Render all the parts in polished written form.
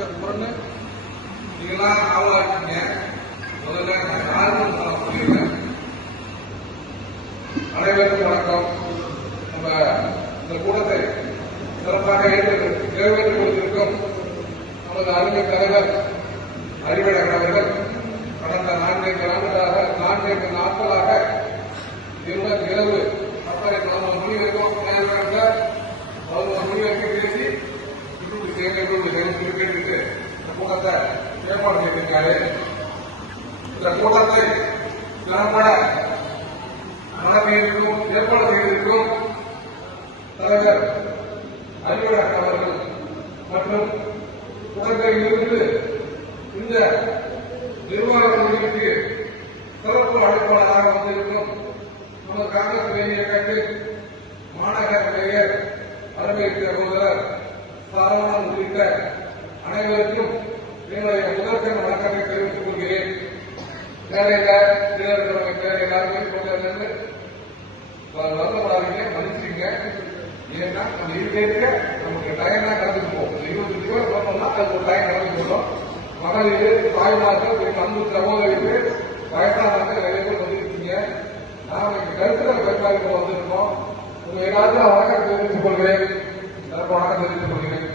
சட்ட குமரன்னு நீங்களாம் ஆவலாக்கீங்க. முதல்ல யாருக்கும் நான் சொல்லிடுறேன். அனைவருக்கும் வணக்கம். நம்ம இந்த கூட்டத்தை சிறப்பாக நிறைவேற்றிக் கொடுத்திருக்கும் நமது அருமை தலைவர் அறிவழகன் அவர்கள் கடந்த 4 நாட்களாக இருவர் இரவு 11 மணி வரைக்கும் 11 மணி வரைக்கும் பேசி கேட்டு இந்த கூட்டத்தை ஏற்பாடு செய்திருக்காரு. இந்த கூட்டத்தை திறம்பட நடத்தியிருக்கும் ஏற்பாடு செய்திருக்கும் தலைவர் அறிவழகன் அவர்கள் மற்றும் கூட்டத்தில் இருந்து இந்த நிர்வாக குழுவிற்கு சிறப்பு அழைப்பாளராக வந்திருக்கும் நமது காங்கிரஸ் இயக்கத்தின் மாநகர மேயர் அருமை சகோதரர் சரவணன் உள்ளிட்ட அனைவருக்கும் என்னுடைய முதற்கண் வணக்கத்தை தெரிவித்துக் கொள்கிறேன். எல்லாருமே வருத்தப்படாதீங்க, மன்னிச்சுங்க. ஏன்னா நம்ம இருக்க நமக்கு டைம் தான் கடந்துட்டு போகும். 25 பேர் பார்த்தோம்னா அதுக்கு ஒரு டைம் கடந்து போகும். மகளிர், தாய்மார்கள், அன்பு சகோதரிகள், வயசானவர்கள் நிறைய பேர் வந்திருக்கீங்க. நாம் கருத்துக்கள் பரிமாறிக்க வந்திருக்கோம். உங்க எல்லாருக்கும் வணக்கம் தெரிவித்துக் கொள்கிறேன். வணக்கம் தெரிவித்துக் கொள்கிறேன்.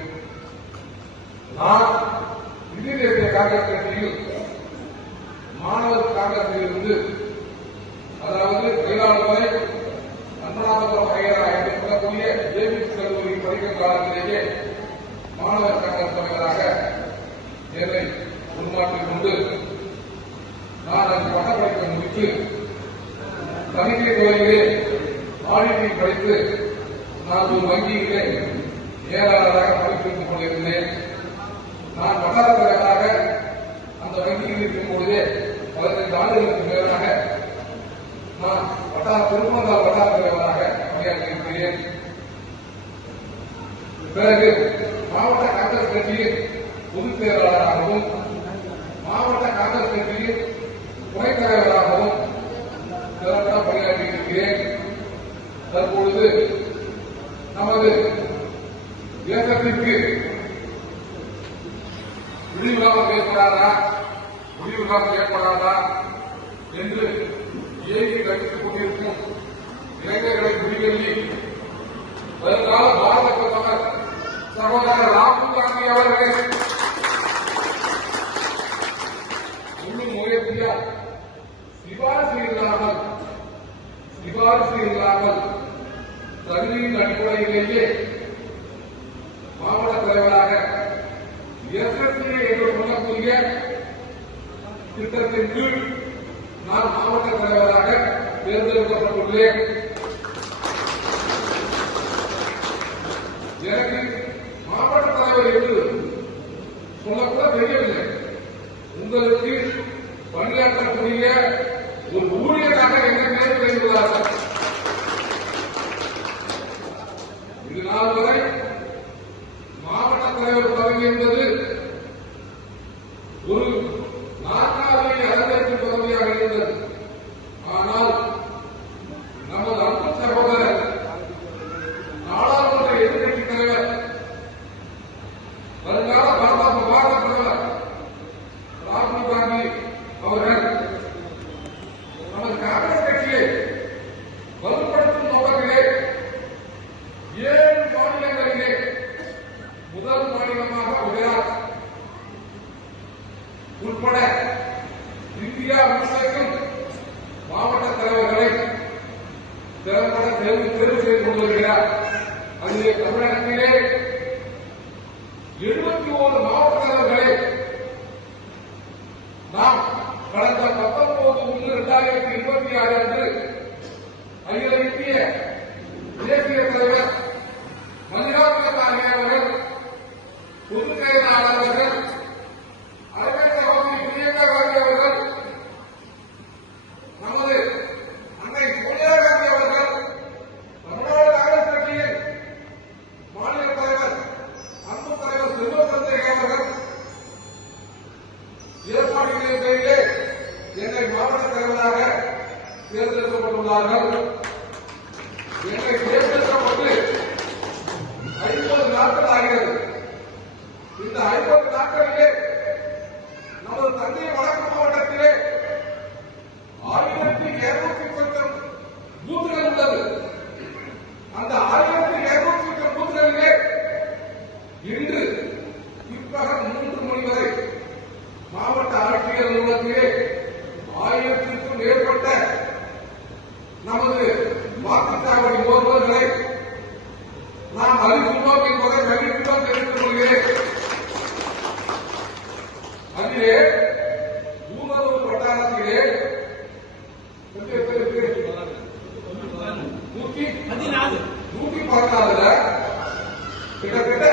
நான் இந்திய தேசிய காங்கிரஸ் கட்சியில் மாணவர் காங்கிரஸில் இருந்து, அதாவது 17 வரை அண்ணாமபுரம் ஐயரா என்று சொல்லக்கூடிய ஜேபிசி கல்லூரி படிக்கும் காலத்திலேயே மாணவர் காங்கிரஸ் தலைவராக என்னை உருமாற்றிக் கொண்டு நான் அந்த பட்டப்படிப்பை முடித்து தணிக்கை துறையிலே ஆடிட்டிங் படித்து நான் ஒரு வங்கியிலே மேலாளராக பணிபுரிந்து கொண்டிருந்தேன். நான் வட்டார தலைவராக அந்த வங்கியில் இருக்கும் பொழுதே 15 ஆண்டுகளுக்கு மேலாக நான் திருப்பந்தாள் வட்டார தலைவராக பணியாற்றியிருக்கிறேன். பிறகு மாவட்ட காங்கிரஸ் கட்சியின் பொதுச் செயலாளராகவும் மாவட்ட காங்கிரஸ் கட்சியின் துணைத் தலைவராகவும் சிறப்பாக பணியாற்றியிருக்கிறேன். தற்பொழுது நமது தேசத்திற்கு விடிவுகாலம் ஏற்படாதா என்று ஏங்கி கற்பித்துக் கொண்டிருக்கும் இளைஞர்களை குடிவெள்ளி வருங்கால பாரத பிரதமர் சகோதரர் ராகுல் காந்தி அவர்கள் முழு முயற்சியால் சிபாரிசு இல்லாமல் தகுதியின் அடிப்படையிலேயே மாவட்ட தலைவராக எஸ்எஸ்ஏ என்று சொல்லக்கூடிய திட்டத்தின் கீழ் நான் மாவட்ட தலைவராக தேர்ந்தெடுக்கப்பட்டுள்ளேன். எனக்கு மாவட்ட தலைவர் என்று சொல்லக்கூட தெரியவில்லை. உங்களுக்கு பணியாற்றக்கூடிய ஒரு ஊழியராக என்ன தேர்வு செய்துள்ளார்கள். இது நாள் வரை மாவட்ட தலைவர் பதவி என்பது ஒரு நாற்காலியை அலங்கரிக்கும் பதவியாக இருந்தது. ஆனால் நமது அன்பு சகோதரர் நாடாளுமன்ற எதிர்கட்சி தலைவர் வருங்கால பாரத பிரதமர் ராகுல் காந்தி அவர்கள் நமது காங்கிரஸ் கட்சியை வலுப்படுத்தும் நோக்கத்திலே 7 மாநிலங்களிலே முதல் மாநிலமாக குஜராத் உட்பட இந்தியா முழுவதும் மாவட்ட தலைவர்களை திறம்பட தேர்வு செய்து கொண்டிருக்கிறார். அதிலே தமிழகத்திலே 71 மாவட்ட தலைவர்களை நாம் கடந்த 19/1/2026 அன்று அகில இந்திய தேசிய தலைவர் மல்லிகார்ஜுன கார்கே அவர்கள், பொதுச் செயலாளர் அவர்கள், அருமை சகோதரி பிரியங்கா காந்தி அவர்கள், நமது அன்னை சோனியா காந்தி அவர்கள், தமிழ்நாடு காங்கிரஸ் கட்சியின் மாநில தலைவர் அன்பு தலைவர் செல்வ சந்திரகே அவர்கள் ஏற்பாடுகளின் பேரிலே என்னை மாவட்ட தலைவராக தேர்ந்தெடுக்கப்பட்டுள்ளார்கள். என்னை தேர்ந்தெடுக்கப்பட்டு 50 நாட்கள் ஆகிறது. இந்த 50 நாட்களிலே நமது தஞ்சை வடக்கு மாவட்டத்திலே 1200 பூத்துகள் உள்ளது. அந்த 1200 பூத்துகளிலே இன்று பிற்பகல் 3 மணி வரை மாவட்ட ஆட்சியர் அலுவலகத்திலே 1000க்கும் மேற்பட்ட நமது வாக்குச்சாவடி முகவர்களை நாம் அறிவிப்போம் என்பதை அறிவிப்போம் தெரிவித்துக் கொள்கிறேன். அதிலே ஊனூர் வட்டாரத்திலே 114 கிட்டத்தட்ட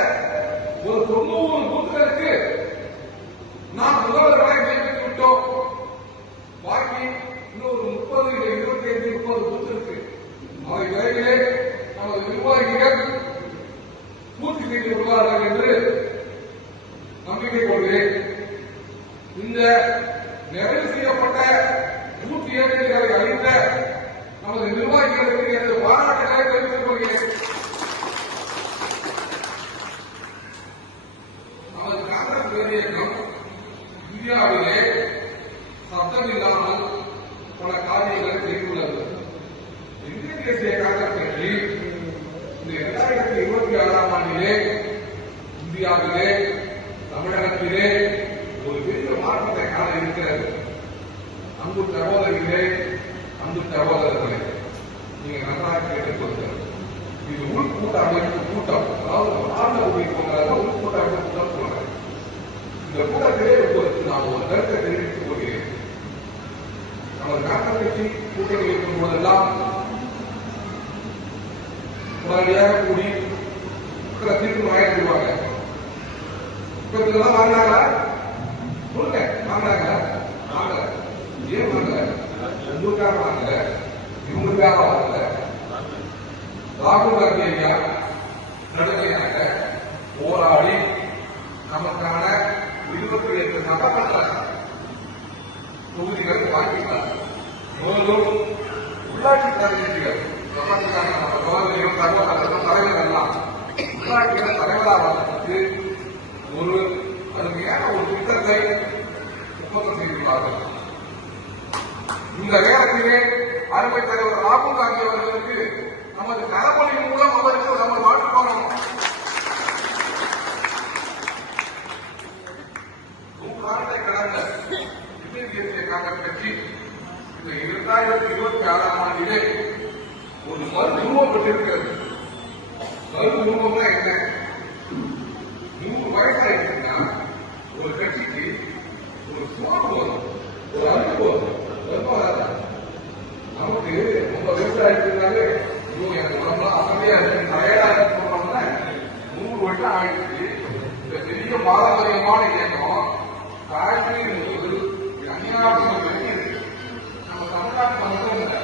ஒரு 90 பூத்துகளுக்கு நாம் முகவர்களை நியமித்து விட்டோம். பாக்கி இன்னொரு 30 25 30 பூத்து இருக்கு. அவை விரைவிலே நமது நிர்வாகிகள் பூர்த்தி செய்து கொள்வார்கள் என்று நம்பிக்கை கொள்கிறேன். இந்த நிறைவு செய்யப்பட்ட பூர்த்தி ஏற்பாடுகளை அளித்த நமது நிர்வாகிகளுக்கு எனது பாராட்டுகளை தெரிவித்துக் கொள்கிறேன். நமது காங்கிரஸ் பேரியக்கம் இந்தியாவிலே சத்தம் இல்லாமல் பல காரியங்களை செய்துள்ளது. இந்திய தேசிய காங்கிரஸ் கட்சி இந்த 2026ஆம் ஆண்டிலே இந்தியாவிலே தமிழகத்திலே ஒரு பெரிய மாற்றத்தை காண இருக்கிறது. அன்பு சகோதரிகளே, அன்பு சகோதரர்களே, நீங்க நன்றாக கேட்டுக் கொள்கிறது. இது உள்கூட்ட அமைப்பு கூட்டம், அதாவது ஆழ்ந்த உள்கூட்ட அமைப்பு கூட்டம் சொல்றேன். இந்த கூட்டத்திலே நான் ஒரு கருத்தை தெரிவித்துக் கொள்கிறேன். நமது காங்கிரஸ் கட்சி கூட்டணி இருக்கும் போதெல்லாம் உடனடியாக கூடி தீர்ப்பு வாங்கிடுவாங்க. இப்ப இதெல்லாம் வாங்கினாங்களா? சொல்லுங்க, வாங்கினாங்களா? வாங்கல. ஏன் வாங்கல? உங்களுக்காக வாங்கல, இவங்களுக்காக வாங்கல. ராகுல் காந்தி ஐயா நடுமையாக போராடி நமக்கான 28 சட்டமன்ற தொகுதிகள் வாங்கிட்டார். மேலும் உள்ளாட்சி பிரதிநிதிகள் தலைவர் எல்லாம் உள்ளாட்சிகள் தலைவராவதற்கு ஒரு அருமையான ஒரு திட்டத்தை ஒப்பந்தம் செய்துள்ளார்கள். இந்த நேரத்திலே அருமை தலைவர் ராகுல் காந்தி அவர்களுக்கு நமது நலமொழியின் மூலம் அவருக்கு நம்ம வாழ்த்து பாடணும். 100 ஆண்டை கடந்த இந்திய தேசிய காங்கிரஸ் கட்சி இந்த 2026ஆம் ஆண்டிலே ஒரு மறுரூபம் பெற்றிருக்கிறது. மறுரூபம்னா என்ன? 100 வயசாயிருச்சுன்னா ஒரு கட்சிக்கு ஒரு சோறு போதும், ஒரு அழுக்கு போதும், நமக்கு ரொம்ப விவசாயினாலே எனக்கு உடம்புலாம் அசதியா இருக்கு, டயர்டா இருக்கு சொல்றோம்னா 100 வருஷம் ஆயிடுச்சு. இந்த பெரிய பாரம்பரியமான இயக்கம் காஷ்மீர் முதல் கன்னியாகுமரி வரைக்கும் இருக்கு. நம்ம தமிழ்நாட்டு மட்டும் இல்லை,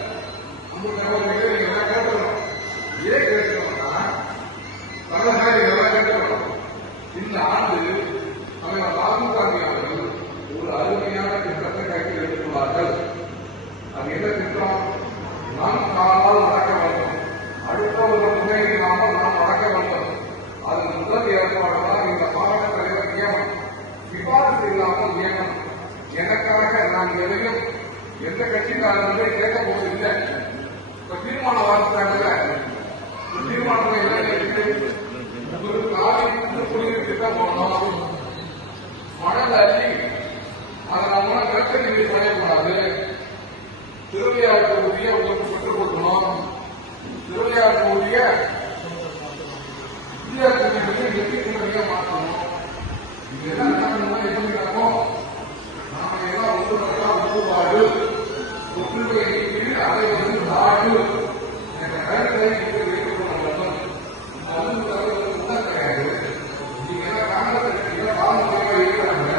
நம்ம எல்லாம் கேட்டுக்கிறோம். ஏன் கேட்டுக்கிறோம்னா தலைசாரி எல்லாம் கேட்டுக்கிறோம். இந்த ஆண்டு தலைவர் ராகுல் காந்தி அவர்கள் ஒரு அருமையான திட்டத்தை கையில் எடுத்துள்ளார்கள். அது என்ன திட்டம்? நாம் காலால் நடக்க வேண்டும், அடுத்தவர்கள் முன்னேறினாமல் நாம் நடக்க வேண்டும். அது முதல் ஏற்பாடுதான் இந்த மாவட்ட தலைவர் நியமனம். சிபாரிசு இல்லாமல் நியமனம். எனக்காக நான் எதையும் எந்த கட்சிக்காரர்களே கேட்க போவதில்லை. இப்ப தீர்மானம் வாசித்தாங்கல்ல, தீர்மானத்தை ஒரு காலை குடிநீர் திட்டம் போடணும், மணல் அள்ளி அதை நம்ம நிலத்தடி நீர் செய்யக்கூடாது, திருவையாறு தொகுதியை உங்களுக்கு பெற்றுக் கொடுக்கணும், திருவையாறு தொகுதியை இந்தியா தொகுதியை வெற்றி தொகுதியை மாற்றணும். இதெல்லாம் என்ன எதிர்க்கிறோமோ நாம எல்லாம் ஒன்றுபாடு ஒற்றுமை நீக்கி அதை வந்து நாடு என்ற வேலைகளை வைத்துக் கொள்ள வேண்டும். அது தலைவர்கள் கிடையாது. நீங்க எல்லாம் காங்கிரஸ் கட்சியில பாரம்பரியமாக இருக்கிறாங்க.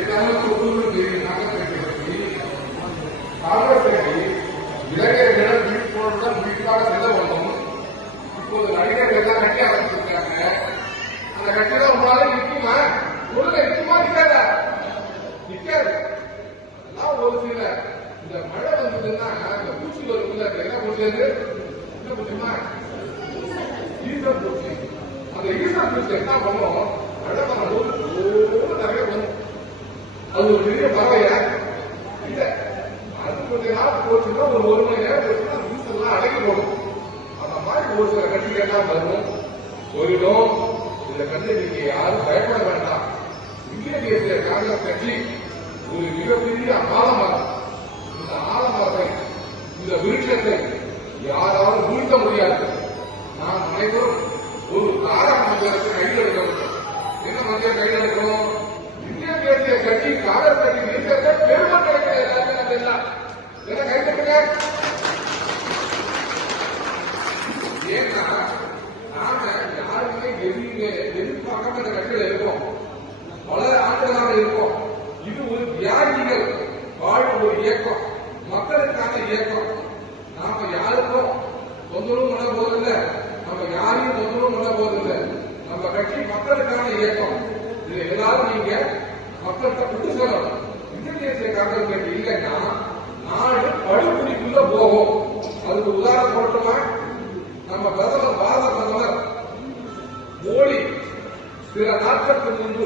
ஏதாவது ஒற்றுமை காங்கிரஸ் கட்சி பற்றி காங்கிரஸ் கட்சி இளைஞர்கள் விழிப்புணர்வுடன் வீட்டாக செல்ல வேண்டும். இப்போது நடிகர்கள் எல்லாம் கட்டி ஆரம்பிச்சிருக்காங்க. அந்த கட்சியில உங்களால நிற்குமா? ஒழுங்க நிற்குமா? நிற்காதா? நிற்காது. அதெல்லாம் ஒரு சில இந்த மழை வந்ததுன்னா இந்த பூச்சி வரும்ல, என்ன பூச்சி? என்ன பூச்சிமா? ஈசல் பூச்சி. அந்த ஈசல் பூச்சி என்ன பண்ணும்? மழை நிறைய வரும். அது ஒரு பெரிய பறவையா இல்ல. அது கொஞ்ச நாள் போச்சுன்னா ஒரு மணி நேரம் போச்சுன்னா வீசெல்லாம் அடங்கி போடும். அந்த மாதிரி ஒரு சில கட்சிகள்லாம் வரும் போயிடும். இதை கண்டு நீங்க யாரும் பயப்பட வேண்டாம். இந்திய தேசிய காங்கிரஸ் கட்சி ஒரு மிகப்பெரிய ஆலமரம். இந்த ஆலமரத்தை, இந்த விருட்சத்தை யாராலும் வீழ்த்த முடியாது. நாம் அனைவரும் ஒரு தாரக மந்திரத்தை கையில் எடுக்க வேண்டும். என்ன மந்திரம் கையில் எடுக்கணும்? இந்திய தேசிய கட்சி காங்கிரஸ் கட்சி நீக்கத்தை பெருமை கிடைக்கிறது. என்ன கைத்தட்டுங்க. ஏன்னா நாம யாருமே எதிர்பார்க்காம இந்த கட்சியில இருக்கோம். பல ஆண்டுகளாக இருக்கோம். இது ஒரு தியாகிகள் வாழும் ஒரு இயக்கம், மக்களுக்கான இயக்கம். நாம யாருக்கும் தொந்தரவும் பண்ண போவதில்லை, நம்ம யாரையும் தொந்தரவும் பண்ண போவதில்லை. நம்ம கட்சி மக்களுக்கான இயக்கம். இது எல்லாரும் நீங்க மக்கள்கிட்ட கொண்டு செல்லணும். இந்திய தேசிய காங்கிரஸ் கட்சி இல்லைன்னா நாடு படுகொலிக்குள்ள போகும். அதுக்கு உதாரணம் சொல்லட்டுமா? நம்ம பிரதமர், பாரத பிரதமர் மோடி சில நாட்களுக்கு முன்பு